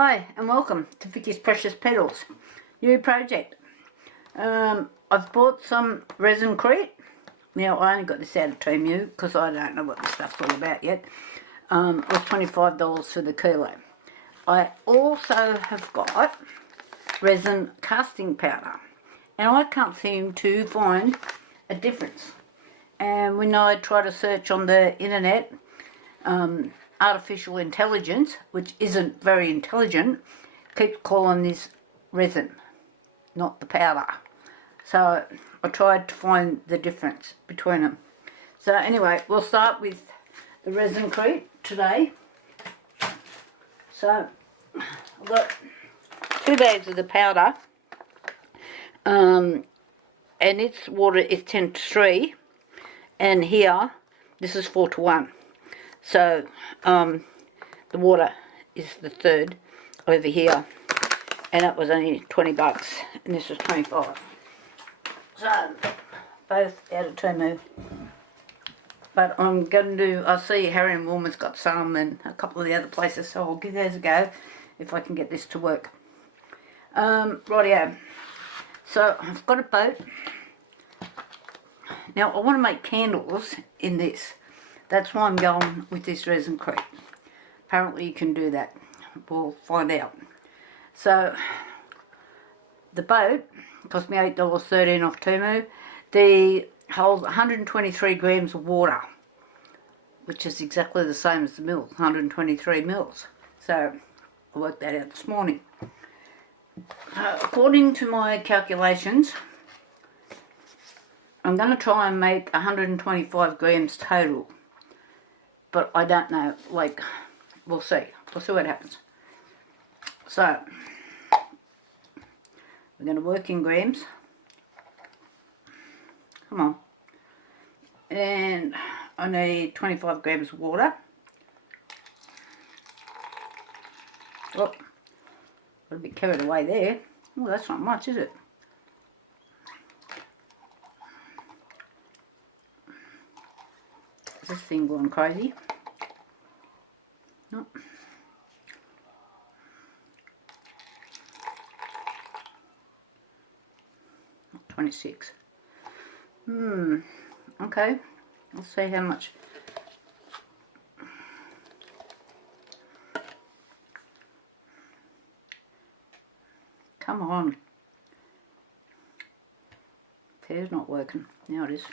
Hi and welcome to Vicky's Precious Petals, new project. I've bought some ResinCrete. Now I only got this out of Temu because I don't know what this stuff's all about yet. It was $25 for the kilo. I also have got resin casting powder and I can't seem to find a difference. And when I try to search on the internet, artificial intelligence, which isn't very intelligent, keeps calling this resin, not the powder. So I tried to find the difference between them. So anyway, we'll start with the ResinCrete today. So I've got 2 bags of the powder, and its water is 10:3, and here this is 4:1. So the water is the third over here, and that was only $20 and this was 25. So both out of Temu, but I'm going to I see Harry and Wilma's got some and a couple of the other places, so I'll give those a go if I can get this to work. Rightio, so I've got a boat. Now I want to make candles in this. That's why I'm going with this ResinCrete. Apparently you can do that. We'll find out. So the boat cost me $8.13 off Temu. The holds 123 grams of water, which is exactly the same as the mils, 123 mils. So I worked that out this morning. According to my calculations, I'm going to try and make 125 grams total. But I don't know, like, we'll see. We'll see what happens. So, we're going to work in grams. Come on. And I need 25 grams of water. Oh, got a bit carried away there. Oh, that's not much, is it? Is this thing going crazy? Nope. 26. Okay. Let's see how much. Come on. Hair's not working. Now it is.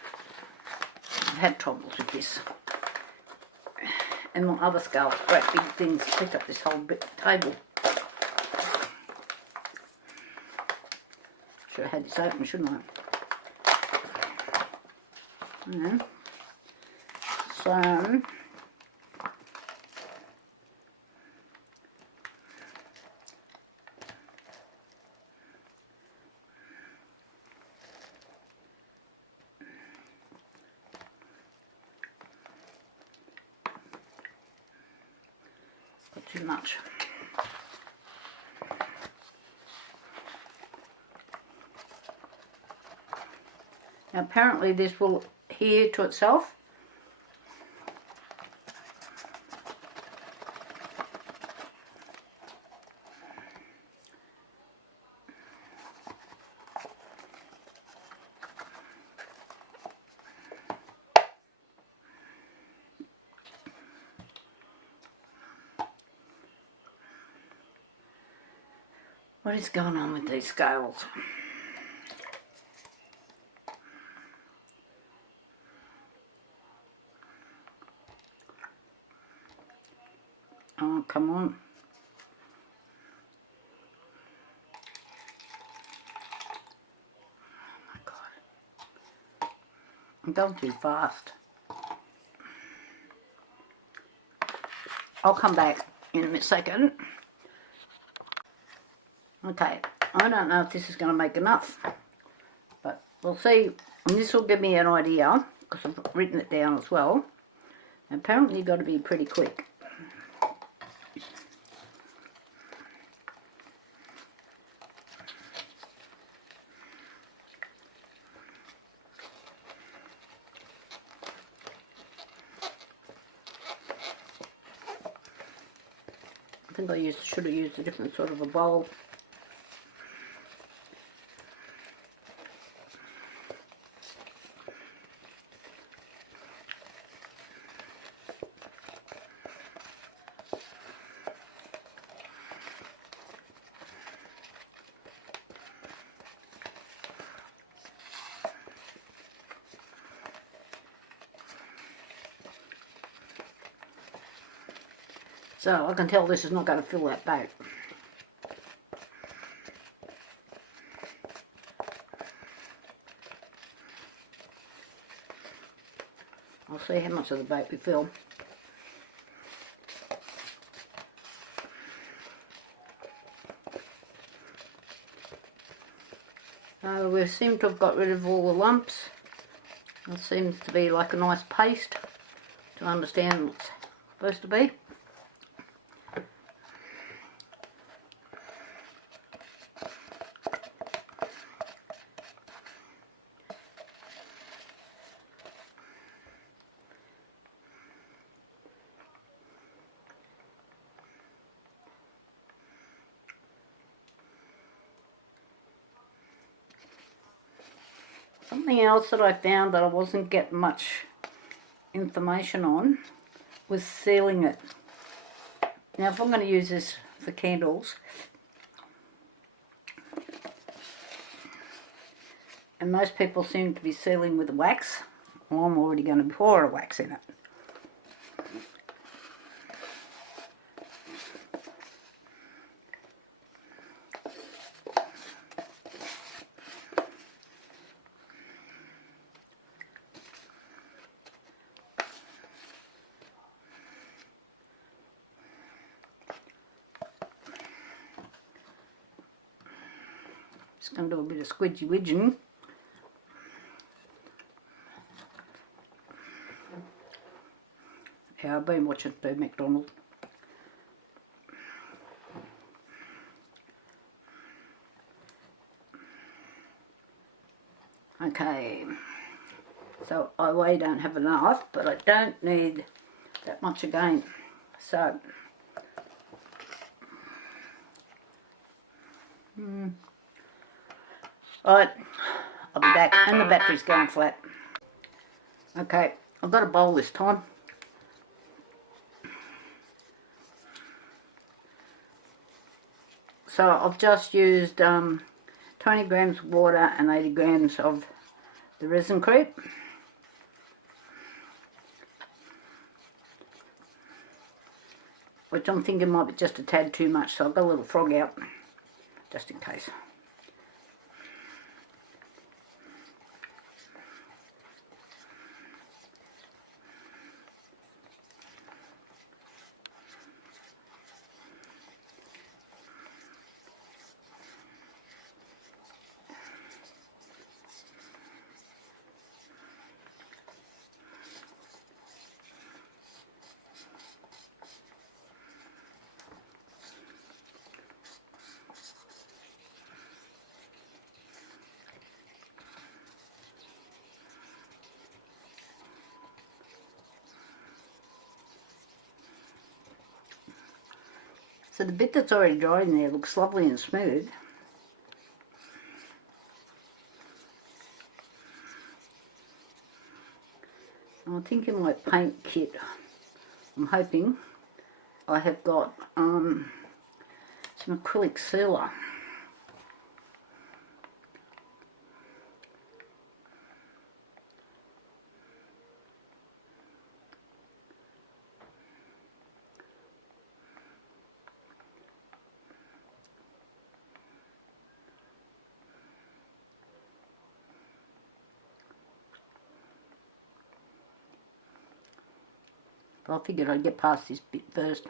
I've had troubles with this. And my other scales, great big things, pick up this whole bit table. Should have had this open, shouldn't I? Yeah. So not too much. Now apparently this will adhere to itself. What is going on with these scales? Oh, come on. Oh my God. I'm going too fast. I'll come back in a second. Okay, I don't know if this is going to make enough, but we'll see. And this will give me an idea, because I've written it down as well. Apparently you've got to be pretty quick. think I should have used a different sort of a bowl. So I can tell this is not going to fill that bag. I'll see how much of the bait we fill. We seem to have got rid of all the lumps. It seems to be like a nice paste to understand what it's supposed to be. Something else that I found that I wasn't getting much information on was sealing it. Now if I'm going to use this for candles, and most people seem to be sealing with wax, well, I'm already going to pour a wax in it. Just going to do a bit of squidgy widging. Yeah, I've been watching Boo McDonald. Okay, so I don't have enough, but I don't need that much again. So, right, I'll be back, and the battery's going flat. Okay, I've got a bowl this time. So I've just used 20 grams of water and 80 grams of the ResinCrete. Which I'm thinking might be just a tad too much, so I've got a little frog out, just in case. So the bit that's already dried in there looks lovely and smooth. I think in my paint kit, I'm hoping I have got some acrylic sealer. But I figured I'd get past this bit first.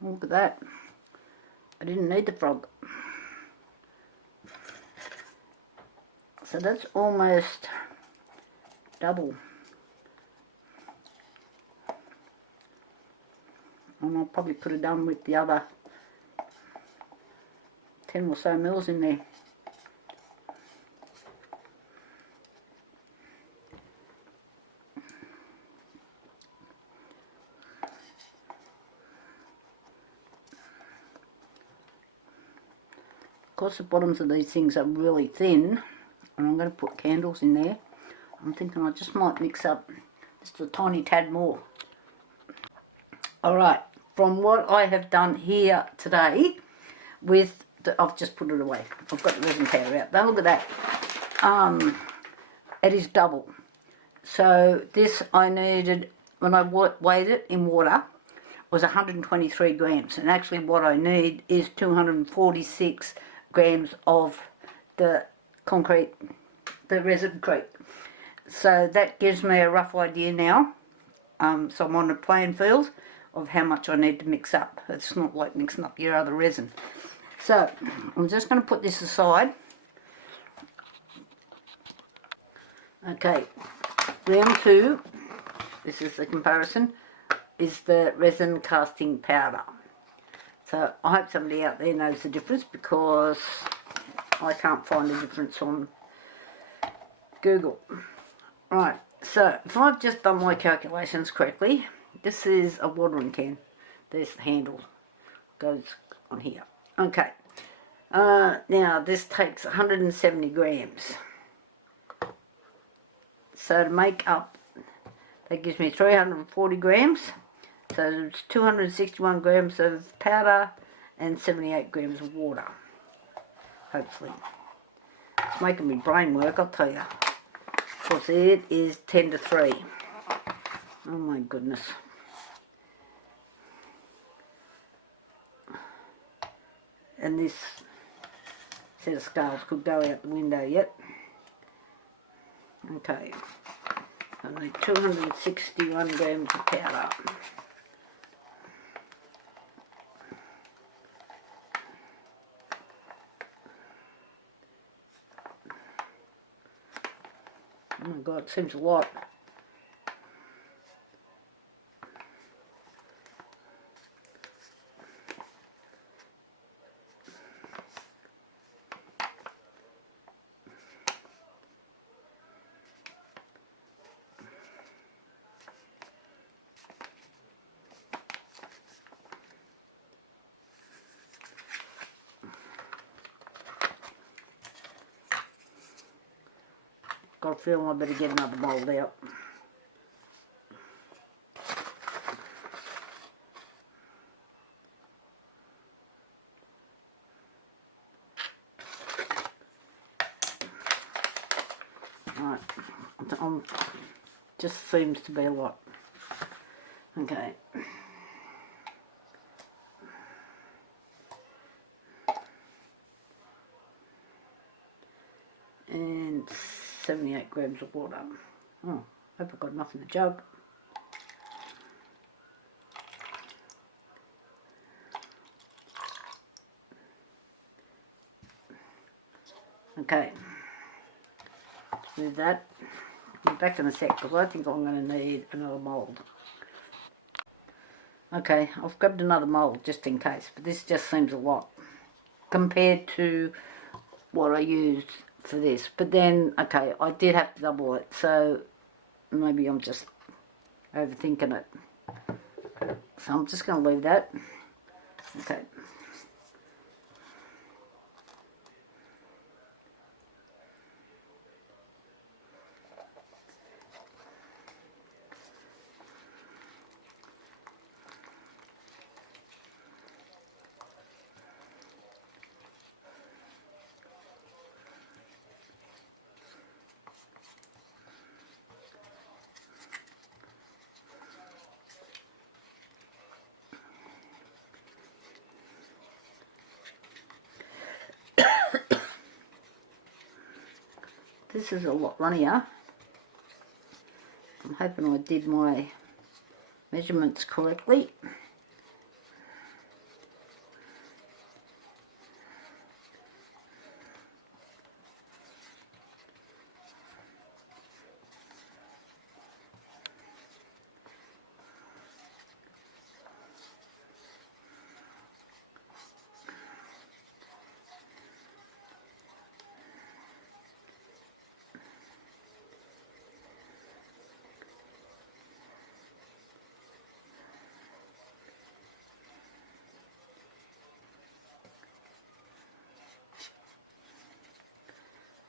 Look at that. I didn't need the frog. So that's almost double. And I probably could have done with the other 10 or so mils in there. Of course the bottoms of these things are really thin, and I'm going to put candles in there. I'm thinking I just might mix up just a tiny tad more. Alright, from what I have done here today with I've just put it away. I've got the resin powder out. Now look at that. It is double. So this I needed, when I weighed it in water, was 123 grams. And actually what I need is 246 grams of the concrete, the ResinCrete. So that gives me a rough idea now. So I'm on a playing field of how much I need to mix up. It's not like mixing up your other resin. So I'm just going to put this aside. Okay, round 2, this is the comparison, is the resin casting powder. So I hope somebody out there knows the difference, because I can't find the difference on Google. Right, so if I've just done my calculations correctly, this is a watering can. There's the handle, goes on here. Okay, now this takes 170 grams. So to make up, that gives me 340 grams. So it's 261 grams of powder and 78 grams of water. Hopefully. It's making me brain work, I'll tell you. Of course it is 10 to 3. Oh my goodness. And this set of scales could go out the window yet. Okay. I need 261 grams of powder. Oh my god, it seems a lot. Got a feeling I better get another mould out. Right, just seems to be a lot. Okay. And 78 grams of water. Oh, hope I've got enough in the jug. Okay, with that, I'll be back in a sec, because I think I'm going to need another mould. Okay, I've grabbed another mould just in case, but this just seems a lot compared to what I used for this. But then, okay, I did have to double it, so maybe I'm just overthinking it. So I'm just going to leave that. Okay. This is a lot runnier. I'm hoping I did my measurements correctly.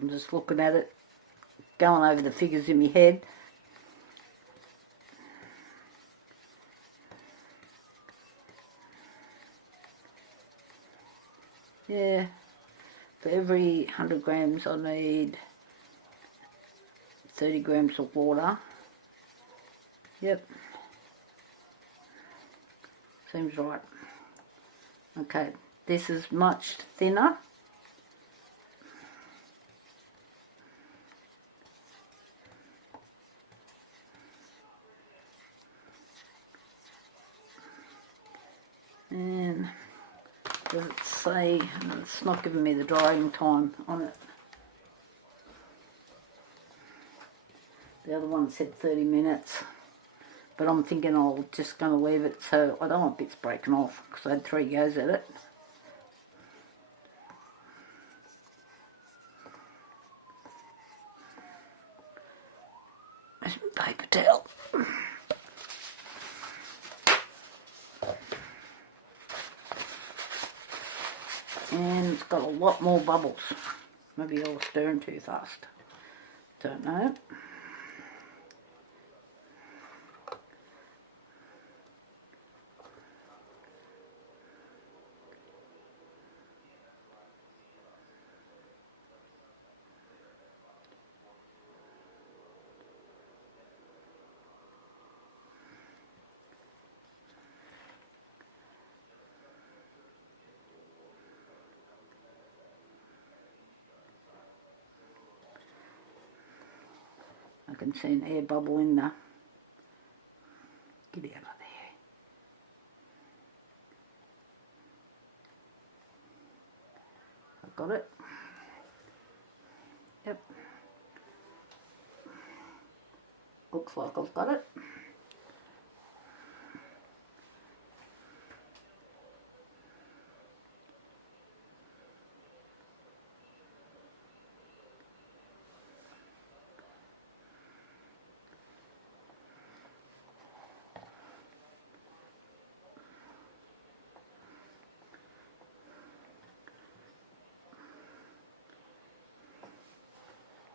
I'm just looking at it, going over the figures in my head. Yeah, for every 100 grams I need 30 grams of water. Yep, seems right. Okay, this is much thinner. And does it say, it's not giving me the drying time on it. The other one said 30 minutes, but I'm thinking I'm just going to leave it, so I don't want bits breaking off because I had 3 goes at it. There's my paper towel. And it's got a lot more bubbles. Maybe I was stirring too fast. Don't know. I can see an air bubble in there. Get out of there. I've got it. Yep. Looks like I've got it.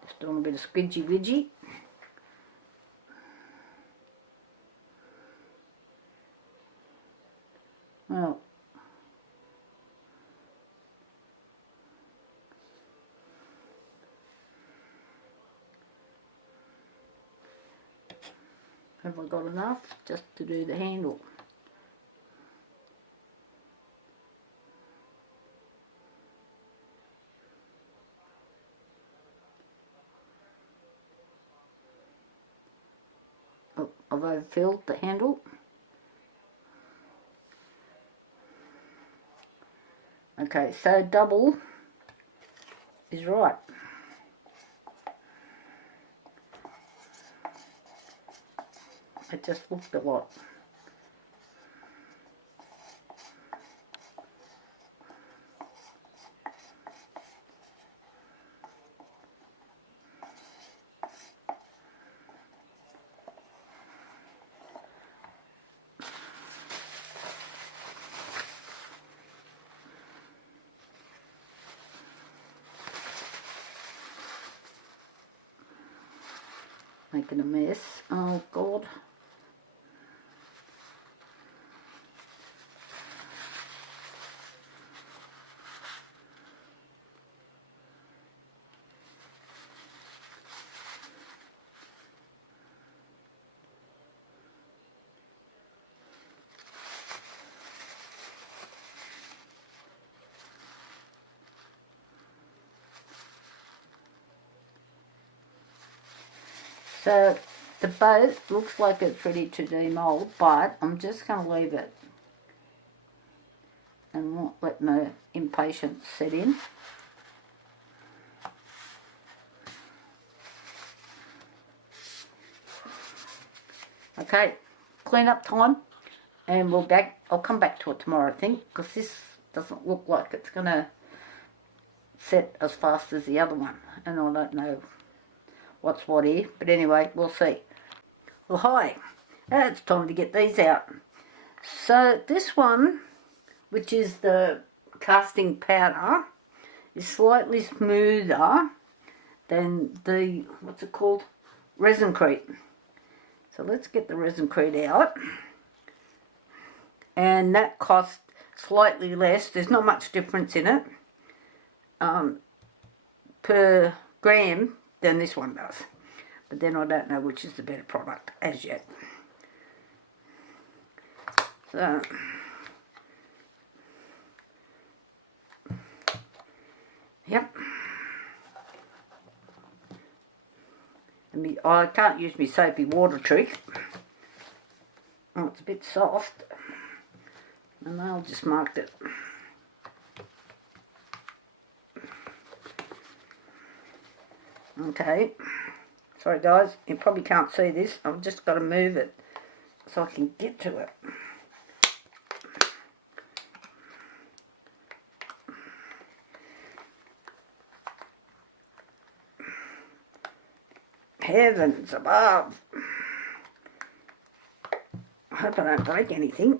Just doing a bit of squidgy widgy. Well, have I got enough just to do the handle? Oh, I've overfilled the handle. Okay, so double is right. It just looked a lot. Making a mess. Oh God. So the boat looks like it's ready to demold, but I'm just going to leave it and not let my impatience set in. Okay, clean up time, and I'll come back to it tomorrow, I think, because this doesn't look like it's going to set as fast as the other one, and I don't know what's what here, but anyway, we'll see. Well, hi, it's time to get these out. So this one, which is the casting powder, is slightly smoother than the, what's it called, ResinCrete. So let's get the ResinCrete out. And that costs slightly less. There's not much difference in it per gram than this one does. But then I don't know which is the better product as yet. So, yep. I can't use my soapy water trick. Oh, it's a bit soft. And I'll just mark it. Okay. Sorry guys, you probably can't see this. I've just got to move it so I can get to it. Heavens above. I hope I don't break anything.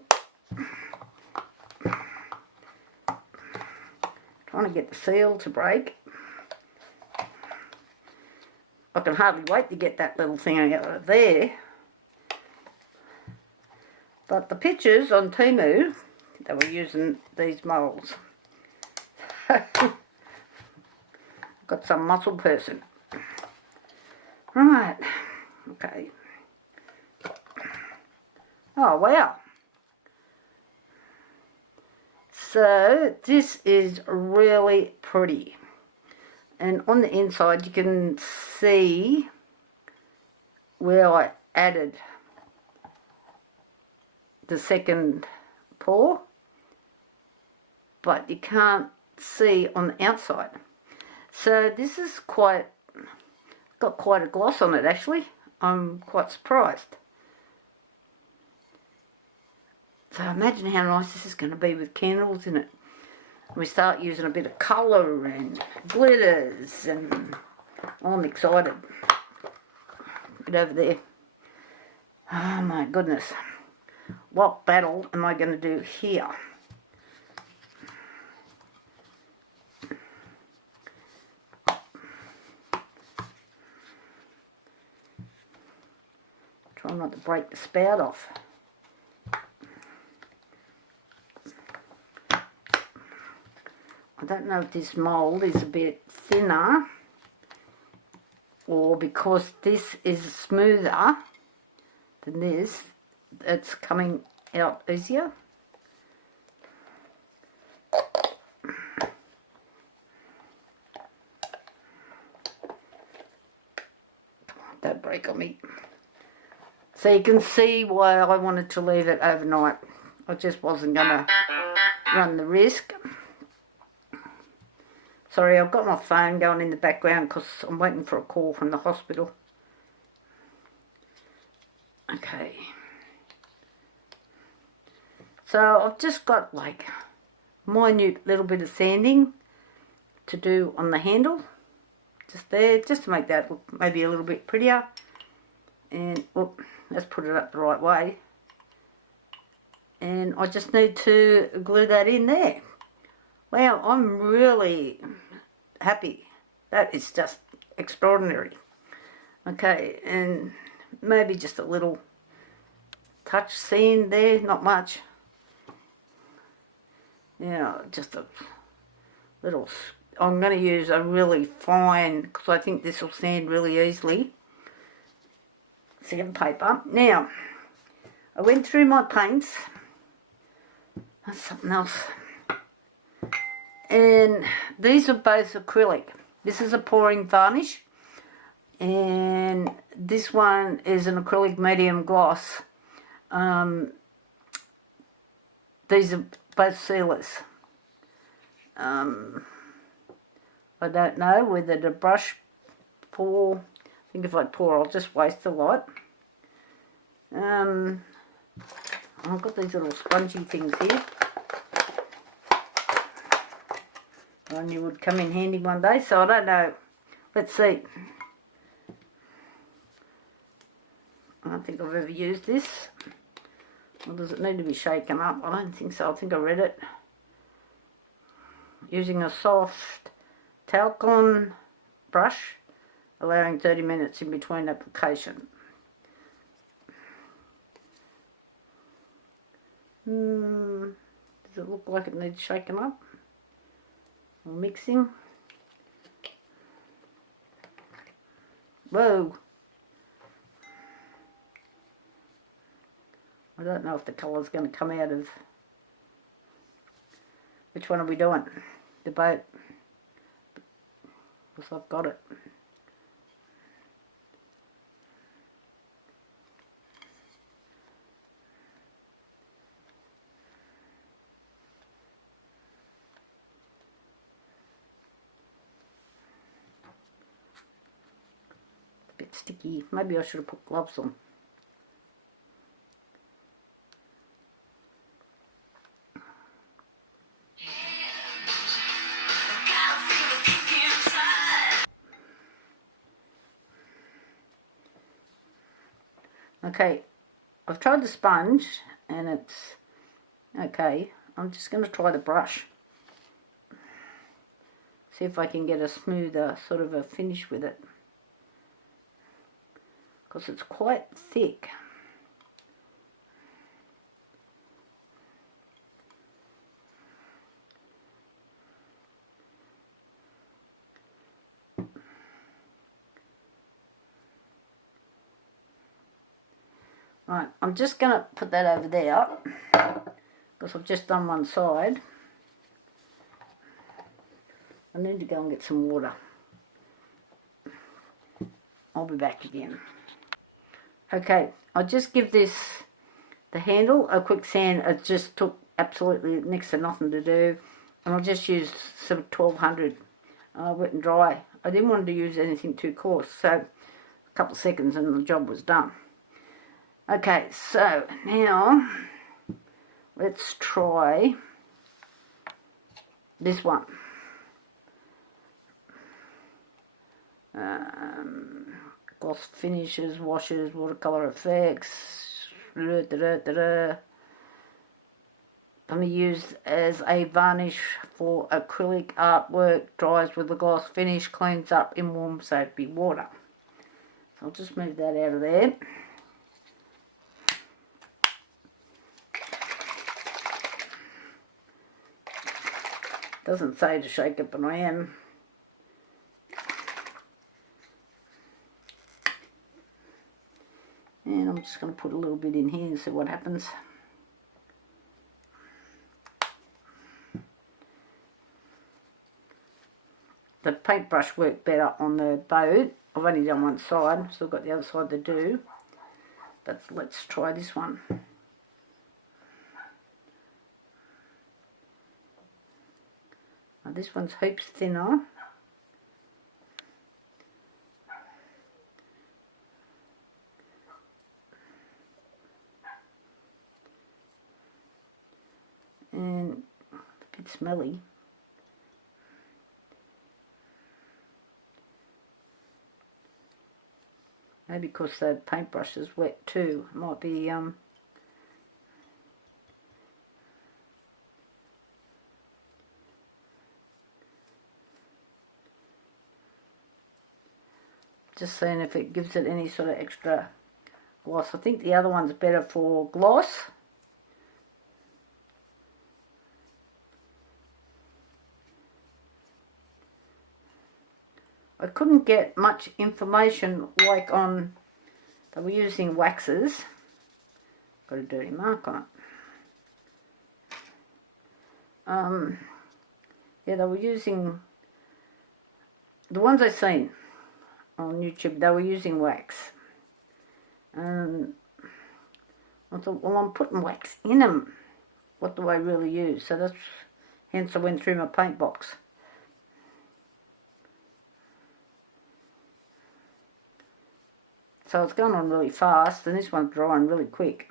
Trying to get the seal to break. I can hardly wait to get that little thing out of there. But the pictures on Temu, they were using these moulds. Got some muscle person. Right, okay. Oh, wow. So, this is really pretty. And on the inside, you can see where I added the second pour. But you can't see on the outside. So, this is got quite a gloss on it actually. I'm quite surprised. So imagine how nice this is going to be with candles in it. We start using a bit of colour and glitters, and I'm excited. Get over there. Oh my goodness. What battle am I going to do here? Try not to break the spout off. I don't know if this mould is a bit thinner or because this is smoother than this, it's coming out easier. Don't break on me. So you can see why I wanted to leave it overnight. I just wasn't going to run the risk. Sorry, I've got my phone going in the background because I'm waiting for a call from the hospital. Okay. So I've just got like minute little bit of sanding to do on the handle. Just there, just to make that look maybe a little bit prettier. And whoop, let's put it up the right way. And I just need to glue that in there. Wow, I'm really happy. That is just extraordinary. Okay, and maybe just a little touch sand there, not much. Yeah, just a little. I'm going to use a really fine, because I think this will sand really easily, sandpaper. Now, I went through my paints. That's something else. And these are both acrylic. This is a pouring varnish, and this one is an acrylic medium gloss. These are both sealers. I don't know whether to brush pour. I think if I pour, I'll just waste a lot. I've got these little spongy things here. And you would come in handy one day, so I don't know. Let's see. I don't think I've ever used this. Or does it need to be shaken up? I don't think so. I think I read it. Using a soft talcum brush allowing 30 minutes in between application. Does it look like it needs shaking up or mixing? Whoa! I don't know if the colour's going to come out of... Which one are we doing? The boat. Because I've got it. A bit sticky. Maybe I should have put gloves on. Okay, I've tried the sponge and it's okay. I'm just going to try the brush. See if I can get a smoother sort of a finish with it. Because it's quite thick. Right, I'm just going to put that over there because I've just done one side. I need to go and get some water. I'll be back again. Okay, I'll just give this, the handle, a quick sand. It just took absolutely next to nothing to do. And I'll just use some 1200 wet and dry. I didn't want to use anything too coarse, so a couple of seconds and the job was done. Okay, so now let's try this one. Gloss finishes, washes, watercolor effects. I'm going to use as a varnish for acrylic artwork. Dries with the gloss finish, cleans up in warm soapy water. So I'll just move that out of there. Doesn't say to shake it, but I am. And I'm just going to put a little bit in here and see what happens. The paintbrush worked better on the boat. I've only done one side, still got the other side to do. But let's try this one. Now this one's heaps thinner. And a bit smelly. Maybe because the paintbrush is wet too. It might be just seeing if it gives it any sort of extra gloss. I think the other one's better for gloss. I couldn't get much information like on, they were using waxes. Got a dirty mark on it. Yeah, they were using, the ones I've seen on YouTube, they were using wax. I thought, well, I'm putting wax in them. What do I really use? So that's, hence I went through my paint box. So it's going on really fast, and this one's drying really quick.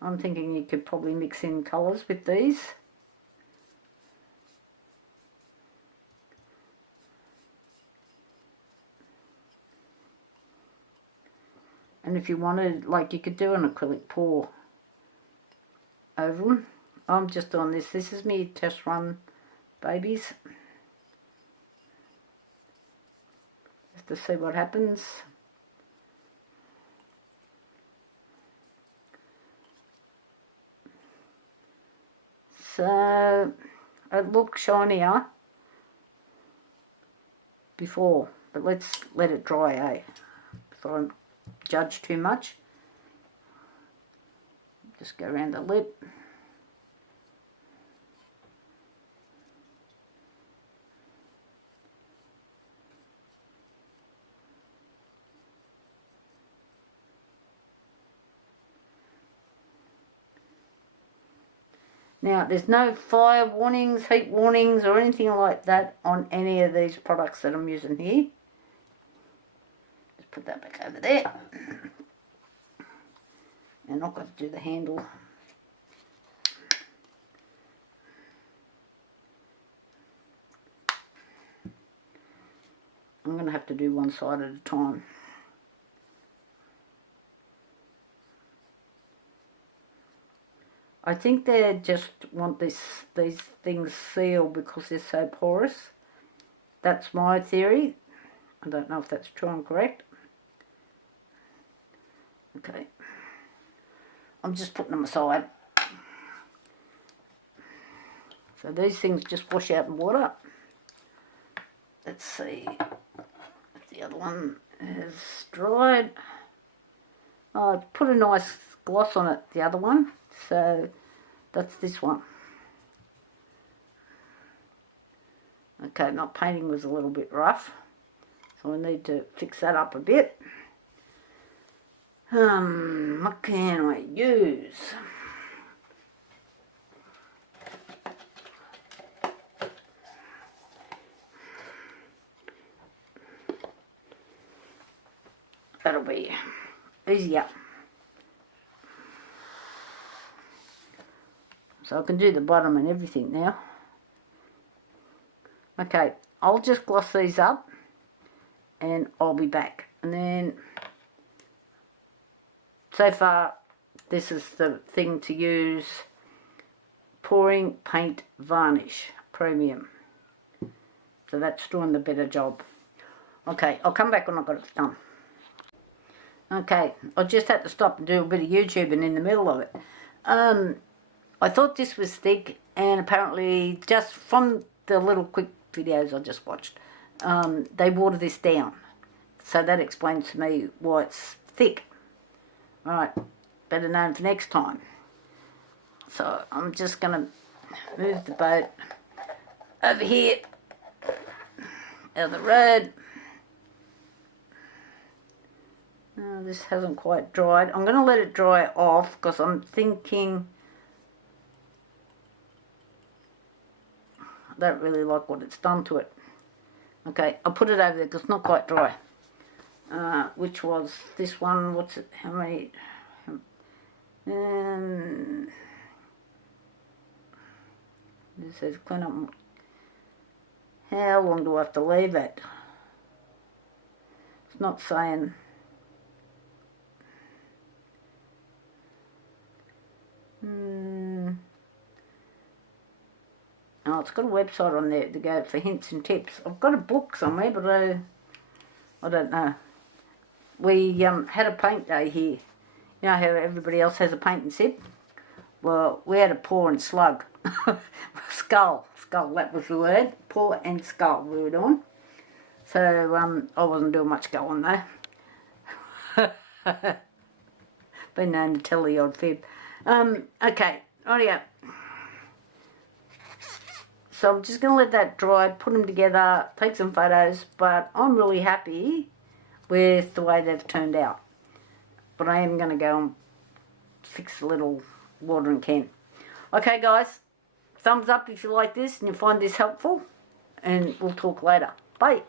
I'm thinking you could probably mix in colours with these. And if you wanted, like, you could do an acrylic pour over them. I'm just on this. This is me test run, babies. Just to see what happens. So it looked shinier before, but let's let it dry, eh? Before I judge too much. Just go around the lip. Now, there's no fire warnings, heat warnings, or anything like that on any of these products that I'm using here. Just put that back over there. And I've got to do the handle. I'm going to have to do one side at a time. I think they just want these things sealed because they're so porous. That's my theory. I don't know if that's true and correct. Okay. I'm just putting them aside. So these things just wash out in water. Let's see if the other one is dried. Oh, I've put a nice gloss on it, the other one. So that's this one. Okay, my painting was a little bit rough, so I need to fix that up a bit. What can I use? That'll be easier. So I can do the bottom and everything now. Okay, I'll just gloss these up and I'll be back. And then, so far, this is the thing to use. Pouring Paint Varnish Premium. So that's doing the better job. Okay, I'll come back when I've got it done. Okay, I just had to stop and do a bit of YouTubing in the middle of it. I thought this was thick, and apparently just from the little quick videos I just watched, they water this down. So that explains to me why it's thick. Alright, better known for next time. So I'm just going to move the boat over here, out of the road. This hasn't quite dried. I'm going to let it dry off because I'm thinking I don't really like what it's done to it. Okay, I'll put it over there because it's not quite dry. Which was this one. What's it? How many? This says clean up. How long do I have to leave it? It's not saying. Oh, it's got a website on there to go for hints and tips. I've got a book somewhere, but I don't know. We had a paint day here. You know how everybody else has a paint and sip? Well, we had a pour and slug. Skull, that was the word. Pour and skull we were doing. So I wasn't doing much going though. Been known to tell the odd fib. Okay, rightio. So I'm just going to let that dry, put them together, take some photos, but I'm really happy with the way they've turned out. But I am going to go and fix the little watering can. Okay guys, thumbs up if you like this and you find this helpful, and we'll talk later. Bye.